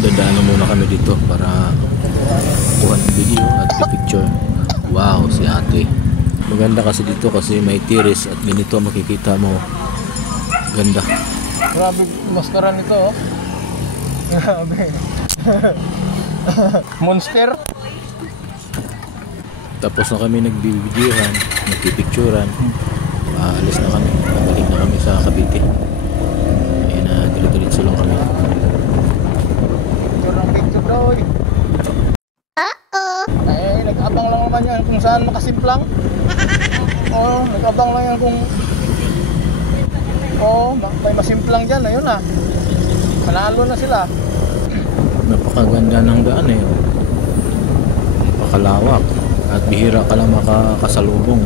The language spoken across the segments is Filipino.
Dadaanan muna kami dito para kuha ng video at picture. Wow, si ate. Maganda kasi dito kasi may tiris at ganito makikita mo. Ganda. Grabe maskara nito oh. Grabe. Monster. Tapos na kami nagbibidyohan, nagpipicturan. Alis na kami. Balik na kami sa Cavite. Ayan na, diretso lang kami. Picture daw eh. Ay, nag-abang lang naman yan kung saan makasimplang. Oo, nag-abang lang yan kung may masimplang dyan. Ayun na. Panalo na sila. Napakaganda ng daan eh. Napakalawak. At bihira ka lang makakasalubong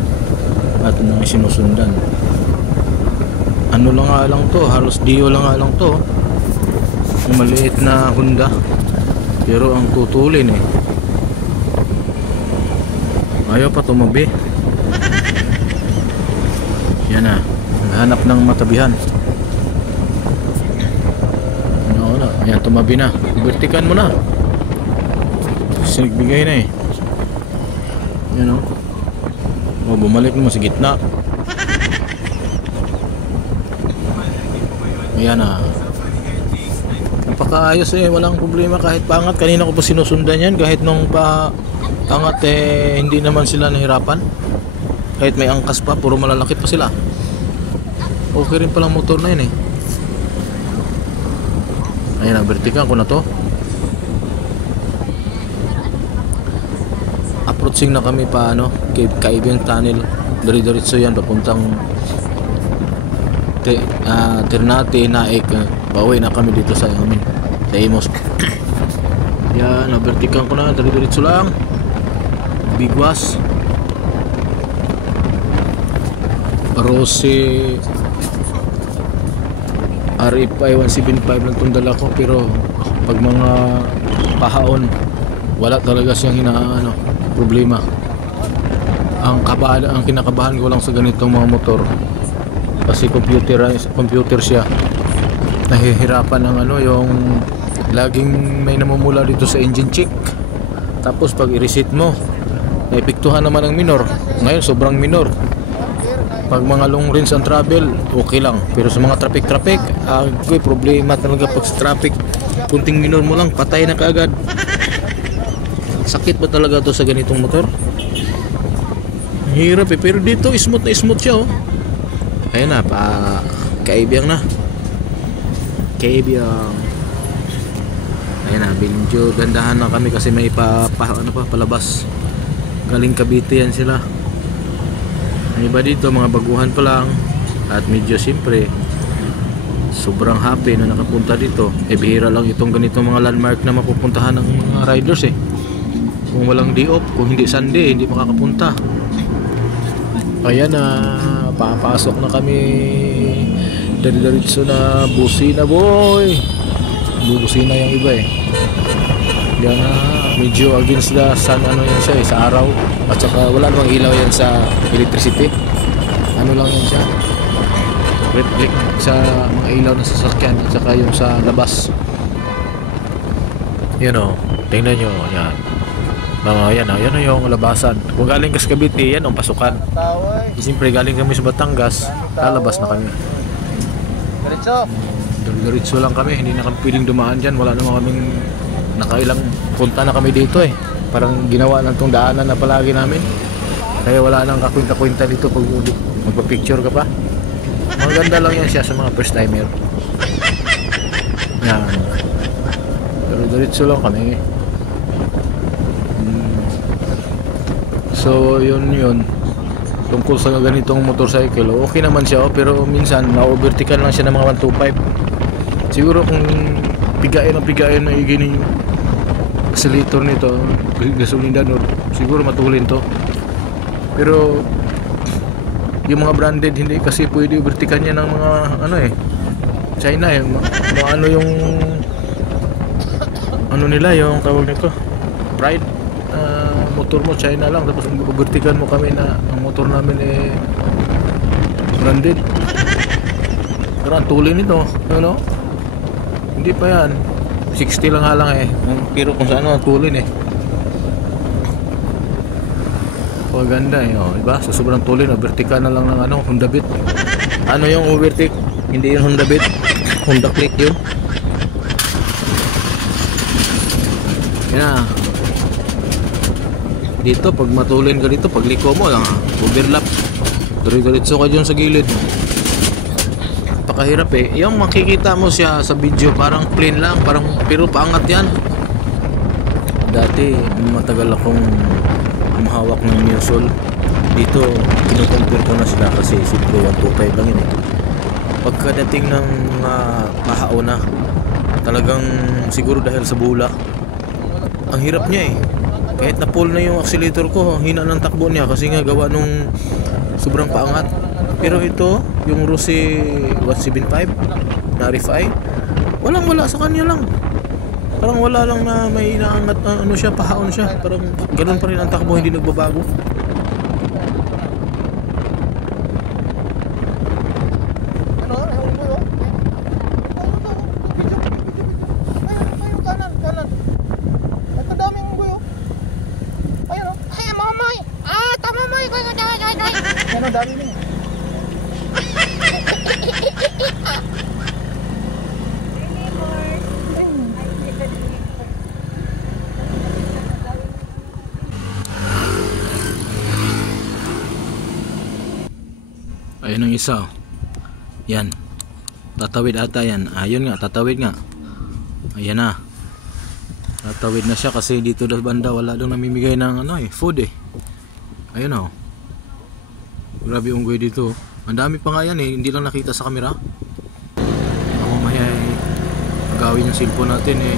at nang sinusundan. Ano lang nga lang to, halos Dio lang nga lang to. Maliit na Honda pero ang tutulin eh. Ayaw pa tumabi. Yan na, naghanap ng matabihan. Ano na, yan tumabi na. Vertikan mo na. Sinigbigay na eh. Yan o, bumalik naman sa gitna. Ayan na. Napakaayos eh, walang problema kahit paangat. Kanina ko pa sinusundan yan kahit nung paangat eh hindi naman sila nahirapan. Kahit may angkas pa, puro malalaki pa sila. Okay rin palang motor na yun eh. Ayan na, vertikan ko na to. Approaching na kami pa Kaibang Tunnel. Diretso yan papuntang Ternate, Naik. Pauwi na kami dito sa amin, sa Imos. Yan, nabertikan ko na. Diretso lang. Bigwas Rose RFI 175 lang itong dala ko. Pero pag mga pahaon wala talaga siyang problema. Ang kinakabahan ko lang sa ganitong mga motor kasi computer siya. Nahihirapan ng yung laging may namumula dito sa engine check. Tapos pag i-reset mo, naepektuhan naman ng minor. Ngayon sobrang minor. Pag mga long range and travel, okay lang. Pero sa mga traffic, problema talaga pag sa traffic. Kunting minor mo lang, patay na kaagad. Sakit ba talaga to sa ganitong motor? Hirap eh. Pero dito smooth na smooth siya oh. Ayun na, Kaibang na. Kaibang. Ayun na, medyo gandahan na kami kasi may palabas. Galing Cavite yan sila. Ang iba dito mga baguhan pa lang. At medyo siyempre sobrang happy na nakapunta dito. Bihira lang itong ganitong mga landmark na mapupuntahan ng mga riders eh. Kung walang day off, kung hindi Sunday, hindi makakapunta. Ayan na, papasok na kami. Diretso na, busina boy. Busina yung iba eh. Yan na, medyo against the sun yan siya sa araw. At saka wala namang ilaw yan sa electricity. Lang yan siya. Reflect sa mga ilaw na sasakyan at saka yung sa labas. Yan o, tingnan nyo, yan. Yan yung labasan. Kung galing ka sa Cavite, yan ang pasukan. Siyempre galing kami sa Batangas, lalabas na kami. Diretso lang kami, hindi na kami pwedeng dumaan dyan. Wala naman kaming nakailang punta na kami dito eh. Parang ginawa lang tong daanan na palagi namin. Kaya wala nang kakwinta-kwinta dito pag magpa-picture ka pa. Maganda lang yan siya sa mga first timer. Yan. Pero diretso lang kami. So yun tungkol sa ganitong motorcycle, okay naman siya pero minsan na-overtikan lang siya ng mga 125. Siguro kung pigain na igini accelerator nito, gasolina siguro matulin to. Pero yung mga branded hindi kasi pwede overtikan niya ng mga China eh. Yung nila yung tawag nito, Pride. Motor mo China lang tapos overtikan mo kami na ang motor namin branded. Pero ang tulin nito, hindi pa yan. 60 lang nga lang eh. Pero kung saan ang tulin eh. Paganda eh, oh, diba? Sa sobrang tulin, vertical na lang ng ano, Honda Beat. Ano yung overtake? Hindi yung Honda Beat. Honda Click yun. Yan na. Dito, pag matulin ka dito, pag liko mo, overlap. Diretso ka dyan sa gilid. Pakahirap eh. Yung makikita mo siya sa video, parang plain lang, parang, pero paangat yan. Dati, matagal akong mahawak ng Muscle. Dito, kinukompare ko na sila kasi simple 125 lang yun eh. Pagkadating ng mahao na, talagang siguro dahil sa bula, ang hirap niya eh. Kahit na pull na yung accelerator ko, hina ng takbo niya kasi nga gawa nung sobrang paangat. Pero ito, yung Rossi 175 na RFI, walang wala sa kanya lang. Parang wala lang na may inaangat na ano siya, pahaon siya. Parang ganun pa rin ang takbo, hindi nagbabago. Ano dami mo? Ayun ang isa. Yan. Tatawid ata yan. Ayun nga, tatawid nga. Ayan na. Tatawid na siya kasi dito sa banda wala daw namimigay ng ano eh, food eh. Ayun oh. Grabe unggoy dito. Ang dami pa nga yan eh, hindi lang nakita sa camera. Ako mamaya eh, gawin yung cellphone natin eh.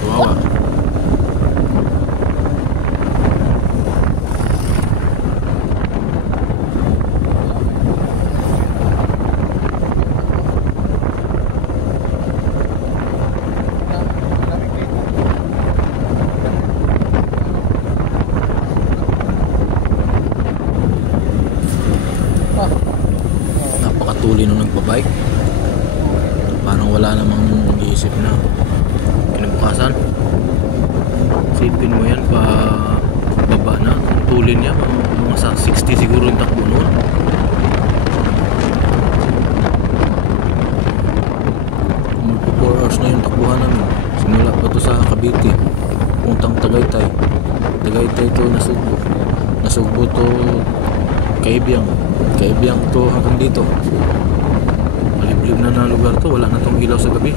Kawawa. Napakatuli nung nagbabike. Parang wala namang nag-iisip na kinabukasan. Sipin mo yan pa baba na. Tulin niya mga sa 60 siguro yung takbo noon. Magpo 4 hours na yung takbuhan namin. Simula pa to sa Cavite puntang Tagaytay. Tagaytay to Nasugbo. Nasugbo to Kaibiyang to hanggang dito. Maliblib na lugar to, wala na tong ilaw sa gabi.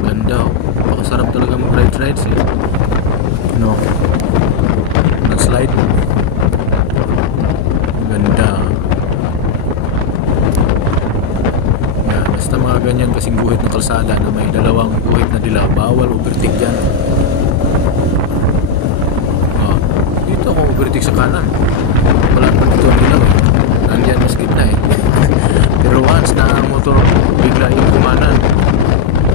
Ganda oh. Pakasarap talaga mag-rides eh. No. Nag-slide. Ganda. Yeah, basta mga ganyan kasing guhit na kalsada na may dalawang guhit na dilaw, bawal overtake dyan. Oh, dito ako overtake sa kanan. Wala pa dito ang dilaw eh. Nandiyan mas gitna eh. Pero once na ang motor bigla yung kumanan,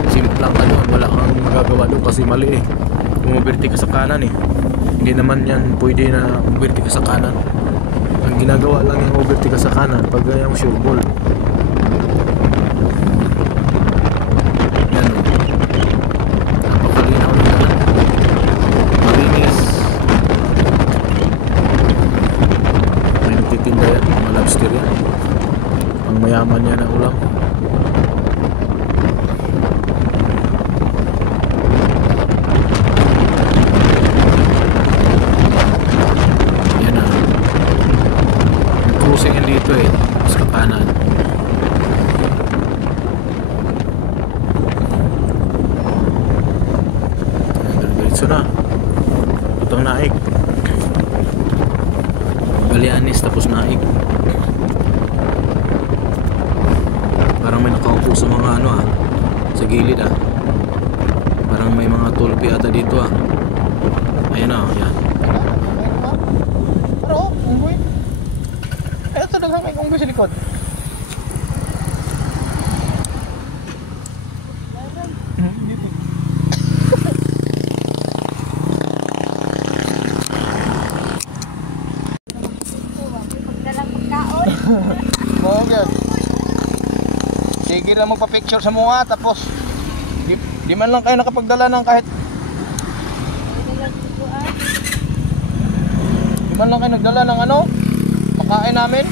simplang ano, wala kang magagawa doon kasi mali eh. Umuberti ka sa kanan eh. Hindi naman yan pwede na umuberti ka sa kanan. Ang ginagawa lang yung umuberti ka sa kanan pag yung sure ball. Yan o. Napakalinaw na yan. Malinis. May nagtitinda yan, mga lobster yan. Ang mayaman yan ang ulam. Dito eh, sa kanan. Diretso na. Itong naik. Balianis tapos naik. Parang may nakaupo sa mga ano sa gilid Parang may mga tulpi ata dito Ayan na, yan. Pero, unggoy. Ito daghang may unggoy sa likod. Dito. Pagdalang pagkaon. Mo gyud. Sige ra. lang magpa-picture sa mga, tapos di man lang kayo nakapagdala ng kahit di man lang kayo nagdala ng ano, pagkain namin.